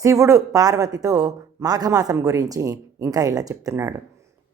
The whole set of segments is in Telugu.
శివుడు పార్వతితో మాఘమాసం గురించి ఇంకా ఇలా చెప్తున్నాడు.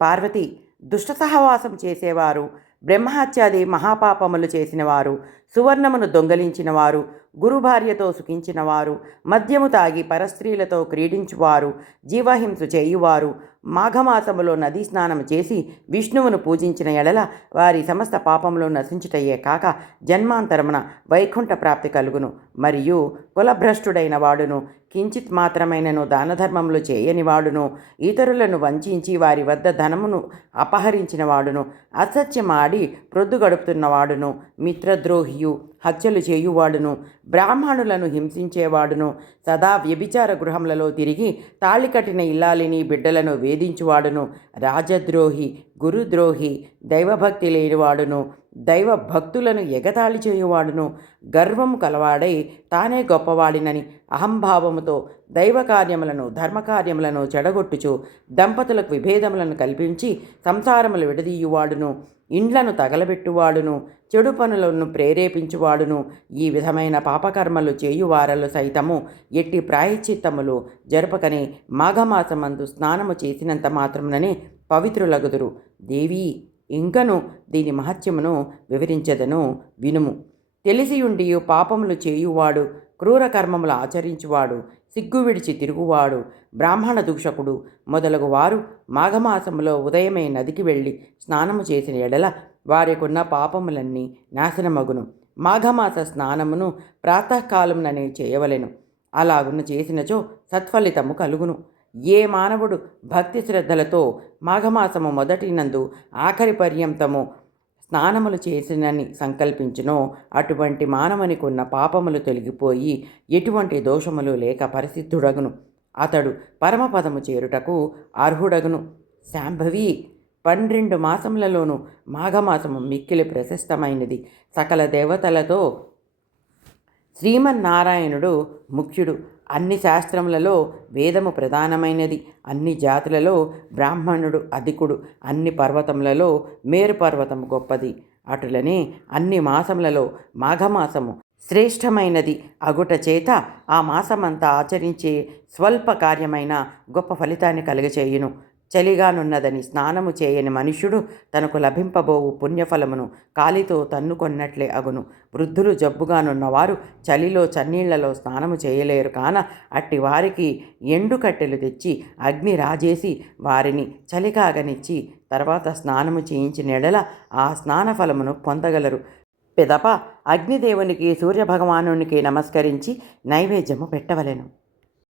పార్వతి, దుష్ట సహవాసం చేసేవారు, బ్రహ్మహత్యాది మహాపాపములు చేసినవారు, సువర్ణమును దొంగలించినవారు, గురుభార్యతో సుఖించినవారు, మద్యము తాగి పరస్త్రీలతో క్రీడించువారు, జీవహింస చేయువారు, మాఘమాసములో నదీ స్నానం చేసి విష్ణువును పూజించిన ఎడల వారి సమస్త పాపములు నశించుటయే కాక జన్మాంతరమున వైకుంఠ ప్రాప్తి కలుగును. మరియు కులభ్రష్టుడైన వాడును, కించిత్ మాత్రమైనను దానధర్మములు చేయని వాడును, ఇతరులను వంచించి వారి వద్ద ధనమును అపహరించిన వాడును, అసత్యమాడి ప్రొద్దు గడుపుతున్నవాడును, మిత్రద్రోహియు, హత్యలు చేయువాడును, బ్రాహ్మణులను హింసించేవాడును, సదా వ్యభిచార గృహములలో తిరిగి తాళి కట్టిన ఇల్లాలిని బిడ్డలను వేధించువాడును, రాజద్రోహి, గురుద్రోహి, దైవభక్తి లేనివాడును, దైవ భక్తులను ఎగతాళి చేయువాడును, గర్వము కలవాడై తానే గొప్పవాడినని అహంభావముతో దైవ కార్యములను ధర్మకార్యములను చెడగొట్టుచు దంపతులకు విభేదములను కల్పించి సంసారములు విడదీయువాడును, ఇండ్లను తగలబెట్టువాడును, చెడు పనులను ప్రేరేపించువాడును, ఈ విధమైన పాపకర్మలు చేయువారలు సైతము ఎట్టి ప్రాయశ్చిత్తములు జరుపకనే మాఘమాసమందు స్నానము చేసినంత మాత్రముననే పవిత్రులగుదురు. దేవి, ఇంకను దీని మహత్యమును వివరించదను వినుము. తెలిసియుండియు పాపములు చేయువాడు, క్రూర కర్మములు ఆచరించువాడు, సిగ్గు విడిచి తిరుగువాడు, బ్రాహ్మణ దూషకుడు మొదలగు వారు మాఘమాసములో ఉదయమే నదికి వెళ్ళి స్నానము చేసిన ఎడల వారికున్న పాపములన్నీ నాశనమగును. మాఘమాస స్నానమును ప్రాతకాలముననే చేయవలెను. అలాగున చేసినచో సత్ఫలితము కలుగును. ఏ మానవుడు భక్తి శ్రద్ధలతో మాఘమాసము మొదటినందు ఆఖరి పర్యంతము స్నానములు చేసినని సంకల్పించునో అటువంటి మానవునికి ఉన్న పాపములు తొలగిపోయి ఎటువంటి దోషములు లేక పరిశుద్ధుడగును. అతడు పరమపదము చేరుటకు అర్హుడగును. శాంభవి, 12 మాసములలోనూ మాఘమాసము మిక్కిలి ప్రశస్తమైనది. సకల దేవతలతో శ్రీమన్నారాయణుడు ముఖ్యుడు. అన్ని శాస్త్రములలో వేదము ప్రధానమైనది. అన్ని జాతులలో బ్రాహ్మణుడు అధికుడు. అన్ని పర్వతములలో మేరు పర్వతము గొప్పది. అటులనే అన్ని మాసములలో మాఘమాసము శ్రేష్టమైనది అగుట చేత ఆ మాసమంతా ఆచరించే స్వల్ప కార్యమైన గొప్ప ఫలితాన్ని కలుగచేయును. చలిగానున్నదని స్నానము చేయని మనుష్యుడు తనకు లభింపబోవు పుణ్యఫలమును కాలితో తన్నుకొన్నట్లే అగును. వృద్ధులు జబ్బుగానున్నవారు చలిలో చన్నీళ్లలో స్నానము చేయలేరు కాన అట్టి వారికి ఎండు కట్టెలు తెచ్చి అగ్ని రాజేసి వారిని చలికాగనిచ్చి తర్వాత స్నానము చేయించిన ఎడల ఆ స్నాన ఫలమును పొందగలరు. పిదప అగ్నిదేవునికి సూర్యభగవానునికి నమస్కరించి నైవేద్యము పెట్టవలెను.